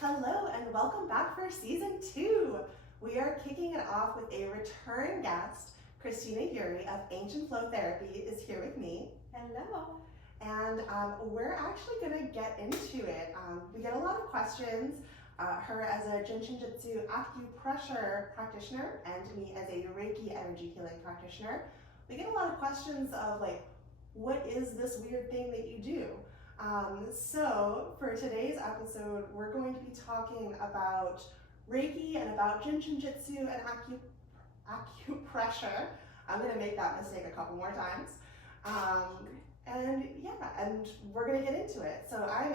Hello and welcome back for season 2. We are kicking it off with a return guest. Cristina Eury of Ancient Flow Therapy is here with me. Hello. And we're actually going to get into it. We get a lot of questions. Her as a Jin Shin Jyutsu Acupressure practitioner and me as a Reiki energy healing practitioner. We get a lot of questions of like, what is this weird thing that you do? So for today's episode, we're going to be talking about Reiki and about Jin Shin Jyutsu and acupressure. I'm going to make that mistake a couple more times. And we're going to get into it. So I'm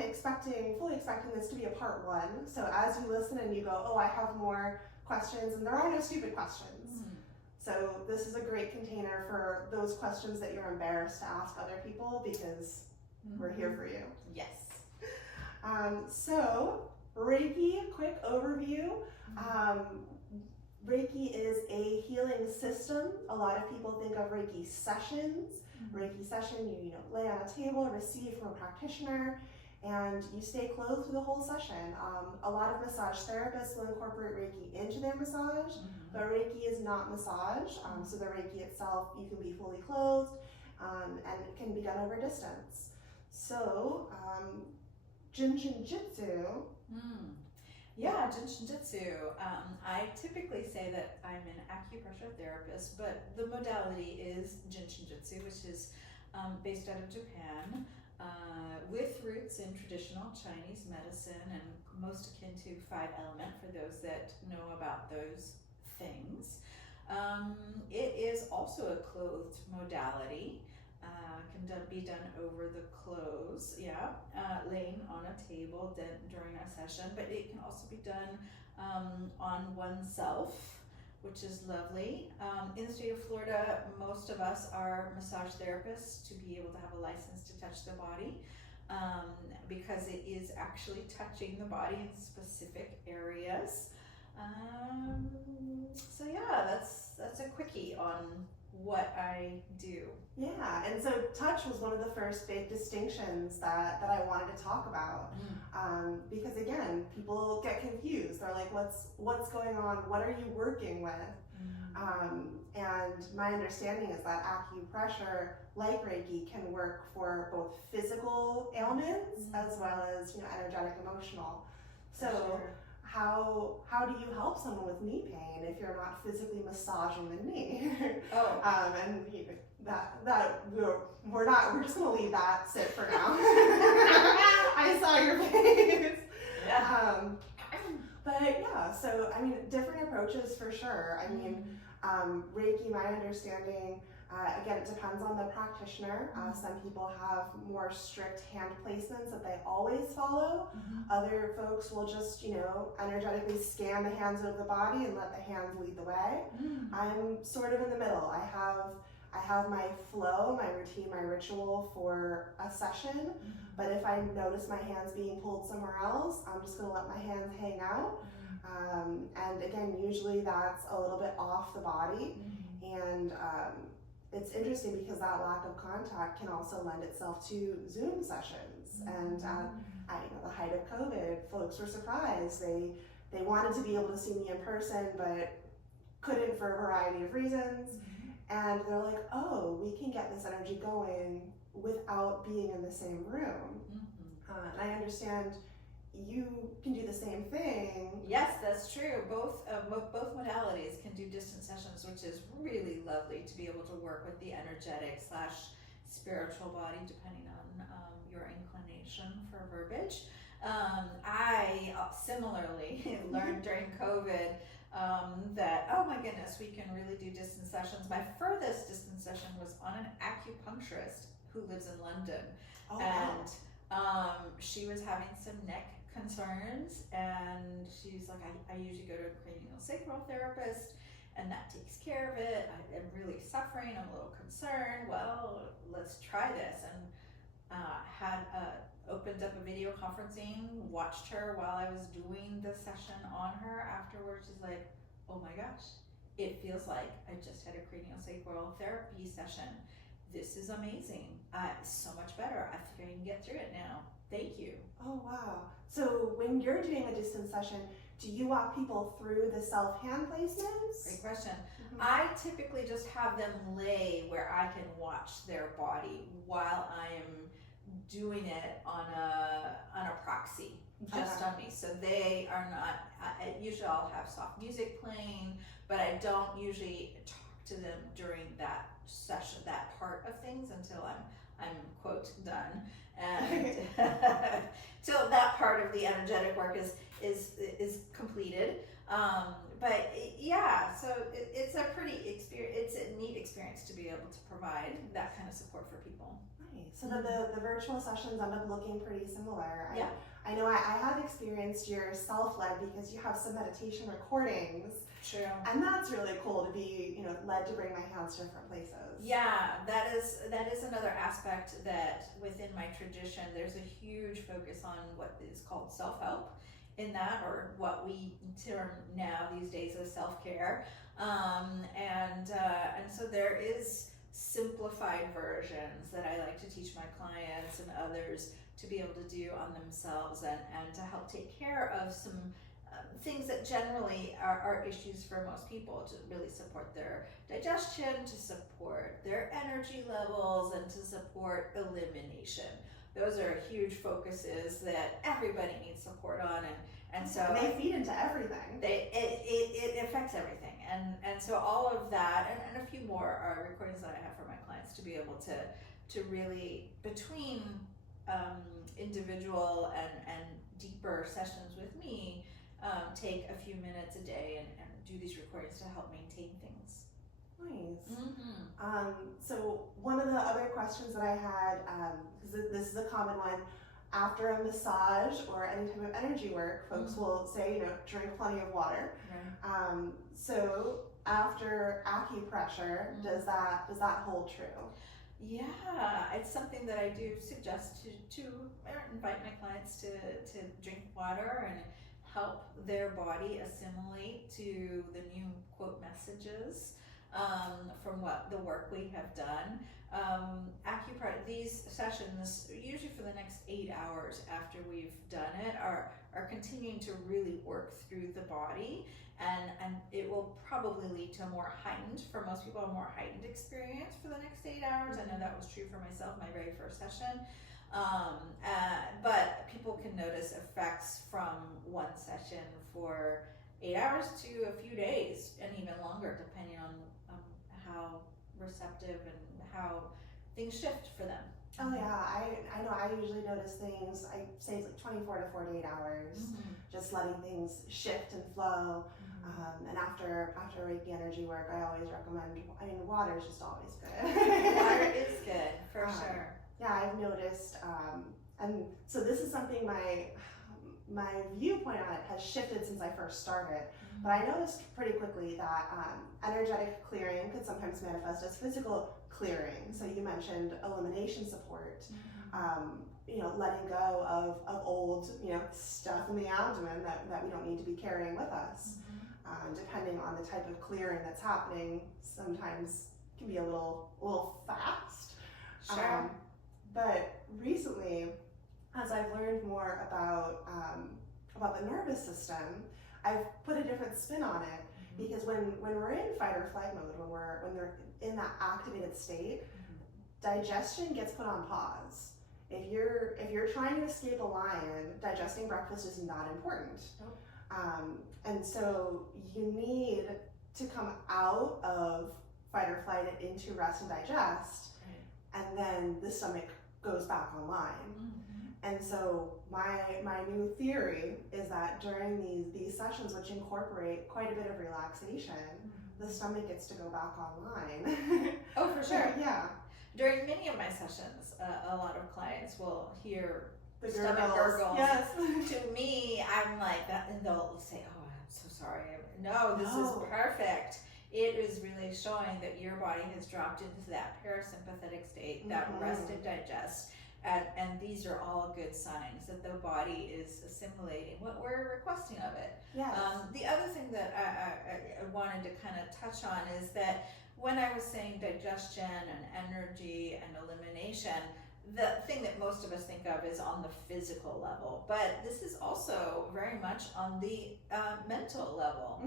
fully expecting this to be a part 1. So as you listen and you go, oh, I have more questions, and there are no stupid questions. So this is a great container for those questions that you're embarrassed to ask other people, because we're here for you. Yes. So Reiki, quick overview. Reiki is a healing system. A lot of people think of Reiki sessions. Reiki session, you lay on a table, receive from a practitioner, and you stay clothed through the whole session. A lot of massage therapists will incorporate Reiki into their massage, but Reiki is not massage. So the Reiki itself, you can be fully clothed, and it can be done over distance. So, Jin Shin Jyutsu. Yeah, Jin Shin Jyutsu. I typically say that I'm an acupressure therapist, but the modality is Jin Shin Jyutsu, which is based out of Japan, with roots in traditional Chinese medicine and most akin to 5-element for those that know about those things. It is also a clothed modality. Can be done over the clothes, laying on a table during a session, but it can also be done on oneself, which is lovely. In the state of Florida, most of us are massage therapists to be able to have a license to touch the body, because it is actually touching the body in specific areas. So yeah, that's a quickie on what I do. Yeah, and so touch was one of the first big distinctions that I wanted to talk about, because again, people get confused. They're like, what's going on? What are you working with? And my understanding is that acupressure, like Reiki, can work for both physical ailments as well as energetic, emotional. So. Sure. How do you help someone with knee pain if you're not physically massaging the knee? Oh. And we're just gonna leave that sit for now. I saw your face. Yeah. But yeah, so I mean, different approaches for sure. I mean, Reiki, my understanding, again, it depends on the practitioner. Some people have more strict hand placements that they always follow. Other folks will just, energetically scan the hands over the body and let the hands lead the way. I'm sort of in the middle. I have my flow, my routine, my ritual for a session, but if I notice my hands being pulled somewhere else, I'm just gonna let my hands hang out. And again, usually that's a little bit off the body. And it's interesting because that lack of contact can also lend itself to Zoom sessions. And at the height of COVID, folks were surprised. They wanted to be able to see me in person, but couldn't for a variety of reasons. And they're like, oh, we can get this energy going without being in the same room. And I understand you can do the same thing. Yes, that's true. Both modalities can do distant sessions, which is really lovely to be able to work with the energetic / spiritual body, depending on your inclination for verbiage. I similarly learned during COVID that, oh my goodness, we can really do distant sessions. My furthest distant session was on an acupuncturist who lives in London. Oh, and she was having some neck concerns, and she's like, I usually go to a cranial sacral therapist and that takes care of it. I'm really suffering, I'm a little concerned. Well, let's try this. And opened up a video conferencing, watched her while I was doing the session on her. Afterwards, she's like, oh my gosh, it feels like I just had a cranial sacral therapy session. this is amazing. So much better. I think I can get through it now. Thank you. Oh, wow. So when you're doing a distance session, do you walk people through the self-hand placements? Great question. Mhm. I typically just have them lay where I can watch their body while I am doing it on a proxy, just on me. So they are not, usually I'll have soft music playing, but I don't usually talk to them during that session, that part of things, until I'm quote done, and till that part of the energetic work is completed. But yeah, so it's a it's a neat experience to be able to provide that kind of support for people. Nice. So the virtual sessions end up looking pretty similar. Yeah. I know I have experienced your self-led because you have some meditation recordings. True. And that's really cool to be, led to bring my hands to different places. Yeah, that is another aspect that within my tradition, there's a huge focus on what is called self-help in that, or what we term now these days as self-care. And so there is simplified versions that I like to teach my clients and others to be able to do on themselves, and to help take care of some things that generally are issues for most people, to really support their digestion, to support their energy levels, and to support elimination. Those are huge focuses that everybody needs support on, and so and they feed into everything. It affects everything, and so all of that and a few more are recordings that I have for my clients to be able to really, between individual and deeper sessions with me, take a few minutes a day and do these recordings to help maintain things. Nice. Mm-hmm. So one of the other questions that I had, because this is a common one, after a massage or any type of energy work, folks will say, drink plenty of water. Right. So after acupressure, does that hold true? Yeah, it's something that I do suggest to invite my clients to drink water and help their body assimilate to the new quote messages from what the work we have done. Acupressure, these sessions, usually for the next 8 hours after we've done it, are continuing to really work through the body, and it will probably lead to a more heightened, for most people, a more heightened experience for the next 8 hours. I know that was true for myself, my very first session. But people can notice effects from one session for 8 hours to a few days, and even longer, depending on how receptive and how things shift for them. Oh yeah, I know I usually notice things, I say it's like 24 to 48 hours, just letting things shift and flow. And after Reiki energy work, I always recommend, water is just always good. Water is good, for sure. Yeah, I've noticed, and so this is something my viewpoint on it has shifted since I first started, but I noticed pretty quickly that energetic clearing could sometimes manifest as physical clearing. So you mentioned elimination support, letting go of old, stuff in the abdomen that we don't need to be carrying with us. Depending on the type of clearing that's happening, sometimes can be a little fast. Sure. But recently, as I've learned more about the nervous system, I've put a different spin on it, because when we're in fight or flight mode, when we're in that activated state, digestion gets put on pause. If you're trying to escape a lion, digesting breakfast is not important. Nope. And so you need to come out of fight or flight into rest and digest, and then the stomach goes back online. And so my new theory is that during these sessions, which incorporate quite a bit of relaxation, the stomach gets to go back online. Oh, for sure. Yeah. During many of my sessions, a lot of clients will hear The stomach gurgles. gurgles. Yes. To me, I'm like that, and they'll say, "Oh, I'm so sorry." No, this is perfect. It is really showing that your body has dropped into that parasympathetic state, that rest and digest, and these are all good signs that the body is assimilating what we're requesting of it. Yes. The other thing that I wanted to kind of touch on is that when I was saying digestion and energy and elimination, the thing that most of us think of is on the physical level, but this is also very much on the mental level,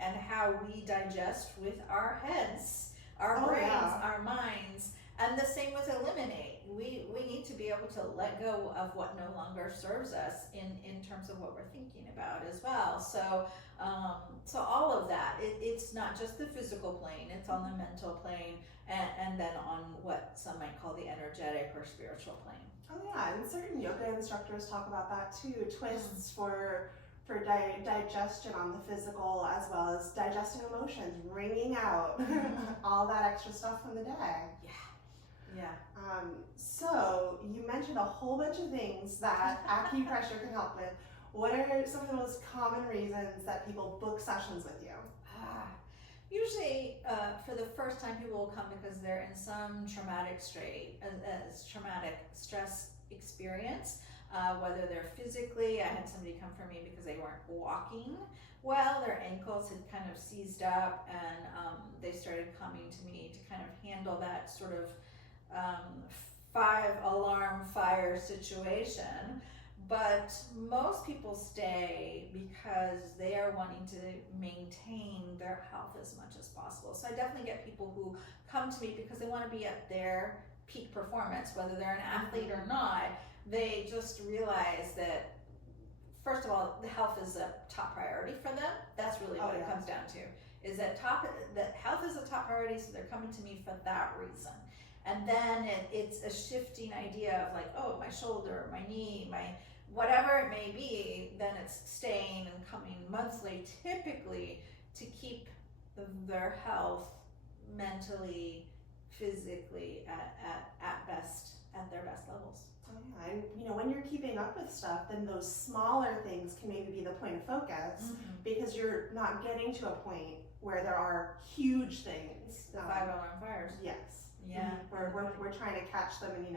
and how we digest with our heads, our brains, our minds, and the same with eliminate. We need to be able to let go of what no longer serves us in terms of what we're thinking about as well. So all of that, it's not just the physical plane, it's on the mental plane, and then on what some might call the energetic or spiritual plane. Oh yeah, and certain yoga instructors talk about that too. Twists for digestion on the physical, as well as digesting emotions, wringing out all that extra stuff from the day. Yeah. So you mentioned a whole bunch of things that acupressure can help with. What are some of the most common reasons that people book sessions with you? Usually, for the first time, people will come because they're in some traumatic traumatic stress experience, whether they're physically. I had somebody come for me because they weren't walking well, their ankles had kind of seized up, and they started coming to me to kind of handle that sort of 5-alarm fire situation. But most people stay because they are wanting to maintain their health as much as possible. So I definitely get people who come to me because they want to be at their peak performance, whether they're an athlete or not. They just realize that, first of all, the health is a top priority for them. That's really what it comes down to, is that health is a top priority, so they're coming to me for that reason. And then it's a shifting idea of like, oh, my shoulder, my knee, my whatever it may be, then it's staying and coming monthly, typically, to keep their health mentally, physically at their best levels. Oh yeah, and when you're keeping up with stuff, then those smaller things can maybe be the point of focus, because you're not getting to a point where there are huge things. The 5-alarm fires. Yes. Yeah. We're trying to catch them and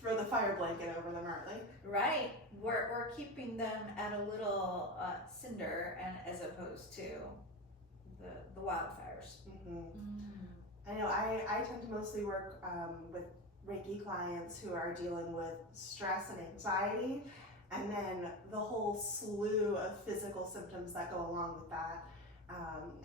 throw the fire blanket over them, aren't we? Right. We're keeping them at a little cinder, and as opposed to the wildfires. I know I tend to mostly work with Reiki clients who are dealing with stress and anxiety, and then the whole slew of physical symptoms that go along with that.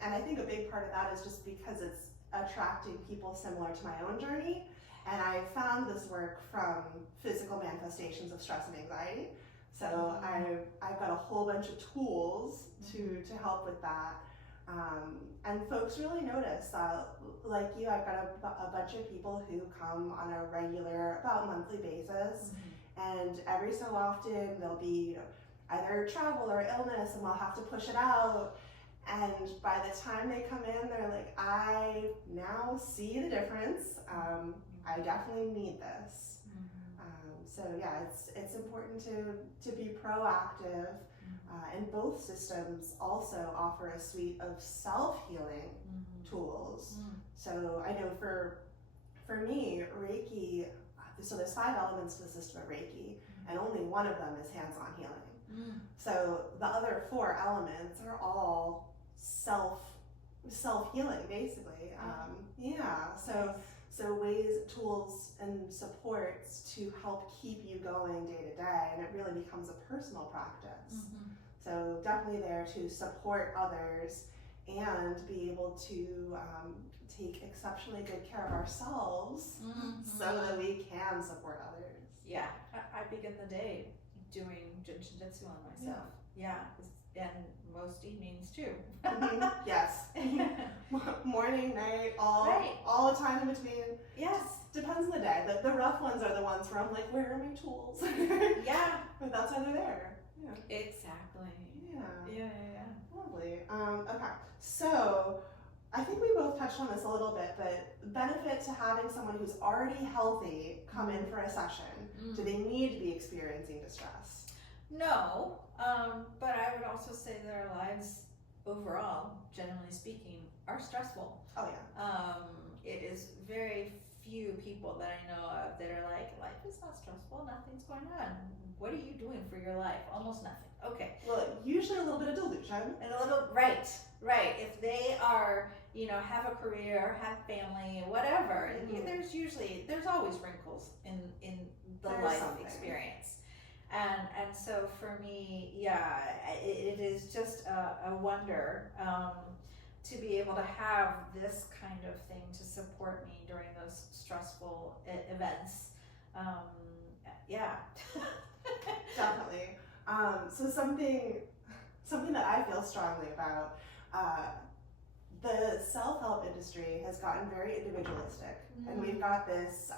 And I think a big part of that is just because it's attracting people similar to my own journey. And I found this work from physical manifestations of stress and anxiety. So I've got a whole bunch of tools to help with that. And folks really notice that, like you, I've got a bunch of people who come on a regular, about monthly basis. And every so often there'll be either travel or illness, and we'll have to push it out. And by the time they come in, they're like, I now see the difference. I definitely need this. So yeah, it's important to be proactive. And both systems also offer a suite of self-healing tools. So I know for me, Reiki, so there's 5 elements to the system of Reiki, and only one of them is hands-on healing. So the other 4 elements are all self-healing, basically. So ways, tools, and supports to help keep you going day to day, and it really becomes a personal practice. So definitely there to support others and be able to take exceptionally good care of ourselves so that we can support others. Yeah, I begin the day doing Jin Shin Jyutsu on myself. Yeah, and most evenings too. Yes. Morning, night, all the time in between. Yes. Depends on the day. The rough ones are the ones where I'm like, where are my tools? Yeah. But that's why they're there. Yeah. Exactly. Yeah. Lovely. Okay. So I think we both touched on this a little bit, but benefit to having someone who's already healthy come in for a session. Do they need to be experiencing distress? No, but I would also say that our lives overall, generally speaking, are stressful. Oh yeah. It is very few people that I know of that are like, life is not stressful, nothing's going on. What are you doing for your life? Almost nothing. Okay. Well, usually a little bit of delusion. And a little, right. If they are have a career, have family, whatever. There's always wrinkles in the There's life something. experience. And so for me, it is just a wonder to be able to have this kind of thing to support me during those stressful events. Definitely. So something that I feel strongly about, the self-help industry has gotten very individualistic, and we've got this,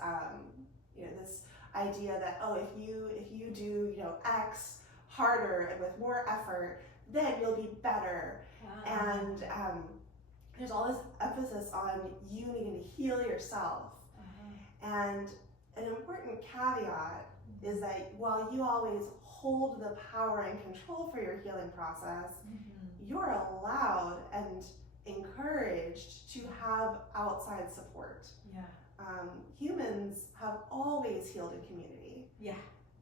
this idea that, oh, if you do, X harder and with more effort, then you'll be better. And there's all this emphasis on you needing to heal yourself. And an important caveat is that while you always hold the power and control for your healing process, you're allowed and encouraged to have outside support. Humans have always healed in community.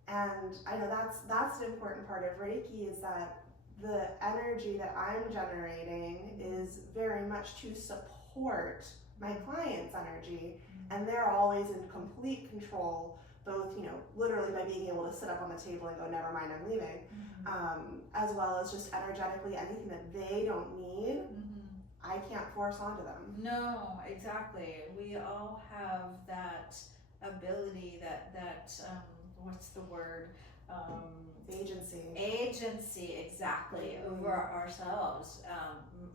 And I know that's an important part of Reiki, is that the energy that I'm generating is very much to support my client's energy, and they're always in complete control, both, literally by being able to sit up on the table and go, never mind, I'm leaving, as well as just energetically anything that they don't need, I can't force onto them. No, exactly. We all have that ability, that what's the word? Agency, exactly, over ourselves,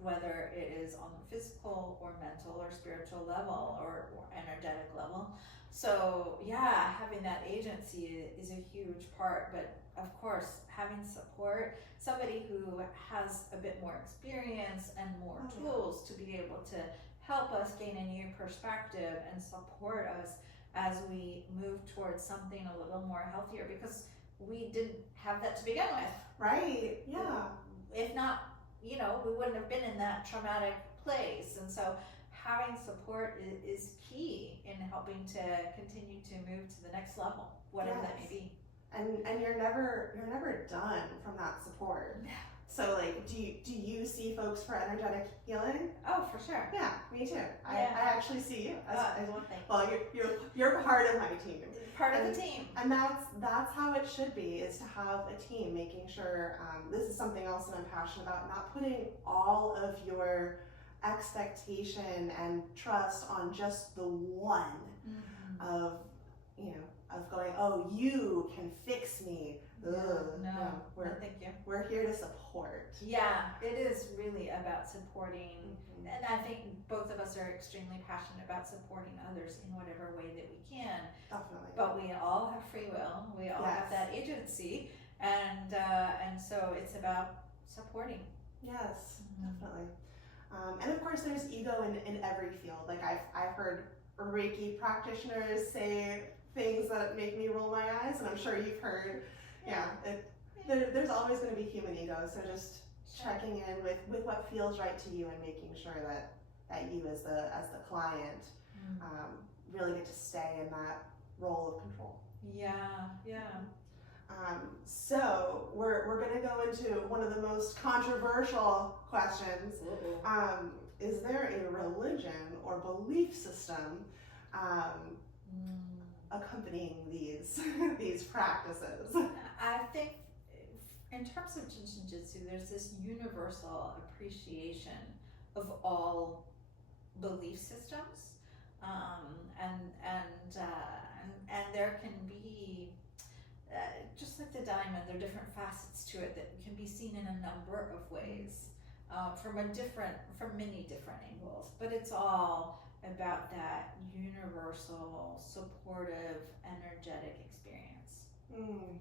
whether it is on the physical or mental or spiritual level or energetic level. So having that agency is a huge part, but of course having support, somebody who has a bit more experience and more tools to be able to help us gain a new perspective and support us as we move towards something a little more healthier, because we didn't have that to begin with. Right, yeah. If not, we wouldn't have been in that traumatic place. And so having support is key in helping to continue to move to the next level, whatever that may be. And you're never done from that support. So do you see folks for energetic healing? Oh, for sure. Yeah, me too. I actually see you as one thing. Well, you're part of my team. Part of the team. And that's how it should be, is to have a team, making sure, this is something else that I'm passionate about, not putting all of your expectation and trust on just the one of going, oh, you can fix me. No, thank you. We're here to support. It is really about supporting, and I think both of us are extremely passionate about supporting others in whatever way that we can. Definitely. But we all have free will. We all have that agency, and so it's about supporting. Yes, definitely. And of course, there's ego in every field. Like I've heard Reiki practitioners say things that make me roll my eyes, and I'm sure you've heard. There's always going to be human ego. So just checking in with what feels right to you, and making sure that you as the client really get to stay in that role of control. So we're going to go into one of the most controversial questions. Is there a religion or belief system accompanying these practices? I think in terms of Jin Shin Jyutsu, there's this universal appreciation of all belief systems, and there can be just like the diamond, there are different facets to it that can be seen in a number of ways, from many different angles. But it's all about that universal, supportive, energetic experience.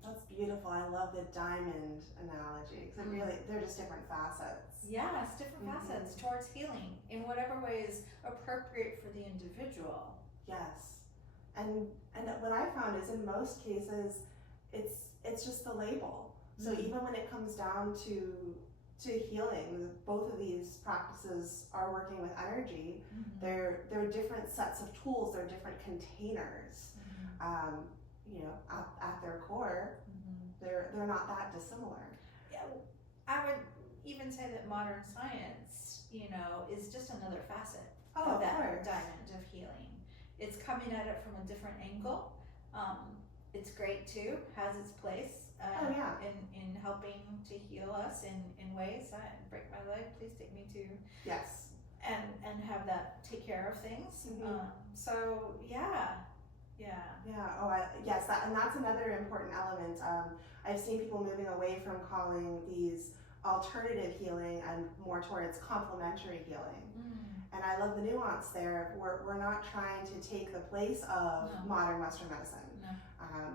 That's beautiful. I love the diamond analogy, because they're just different facets. Yes, different facets towards healing in whatever way is appropriate for the individual. Yes, and what I found is in most cases, it's just the label. So even when it comes down to healing, both of these practices are working with energy. They're different sets of tools. They're different containers. At their core, they're not that dissimilar. I would even even say that modern science, is just another facet Oh, of that course. diamond of healing. It's coming at it from a different angle. It's great too, has its place Oh, yeah. in helping to heal us in ways. I break my leg, please take me to, Yes. and have that take care of things. Mhm. So yeah. Yeah. Oh, yes. And that's another important element. I've seen people moving away from calling these alternative healing and more towards complementary healing. And I love the nuance there. We're not trying to take the place of No. modern Western medicine. No.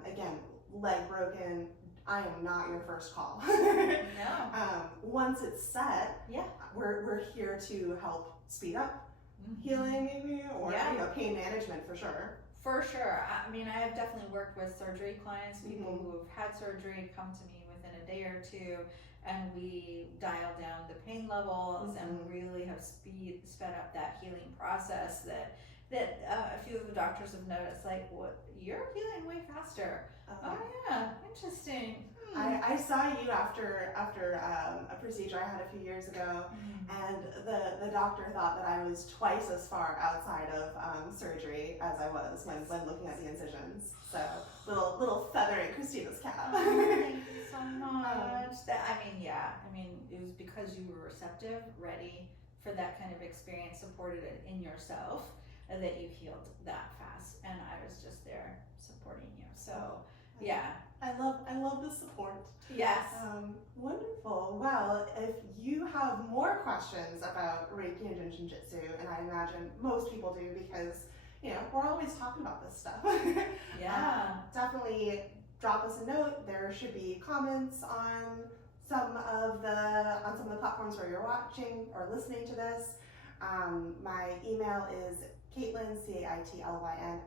Again, leg broken, I am not your first call. No. Once it's set, Yeah. we're here to help speed up Mhm. healing, maybe, or Yeah. pain management for sure. For sure. I mean, I have definitely worked with surgery clients, people Mhm. who have had surgery come to me within a day or two, and we dial down the pain levels and really have sped up that healing process that a few of the doctors have noticed, like, what, you're healing way faster. Oh yeah, interesting. I saw you after a procedure I had a few years ago, and the doctor thought that I was twice as far outside of surgery as I was when looking at the incisions. So little feather in Christina's cap. Thank you so much. I mean, it was because you were receptive, ready for that kind of experience, supported it in yourself, that you healed that fast, and I was just there supporting you. So yeah. I love the support. Yes. Wonderful. Well, if you have more questions about Reiki and Jin Shin Jyutsu, and I imagine most people do because, we're always talking about this stuff. Yeah. Definitely drop us a note. There should be comments on some of the platforms where you're watching or listening to this. My email is Caitlyn, Caitlyn,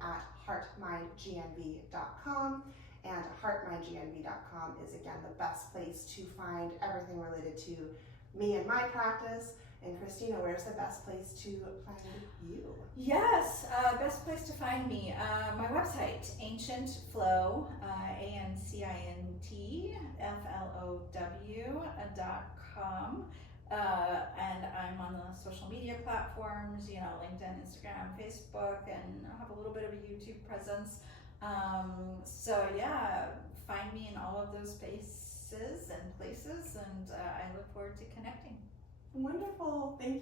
@heartmindgnv.com. And heartmindgnv.com is again the best place to find everything related to me and my practice. And Cristina, where's the best place to find you? Yes, best place to find me. My website, Ancient Flow, AncintFlow.com. And I'm on the social media platforms, LinkedIn, Instagram, Facebook, and I have a little bit of a YouTube presence. So yeah, find me in all of those spaces and places, and I look forward to connecting. Wonderful. Thank you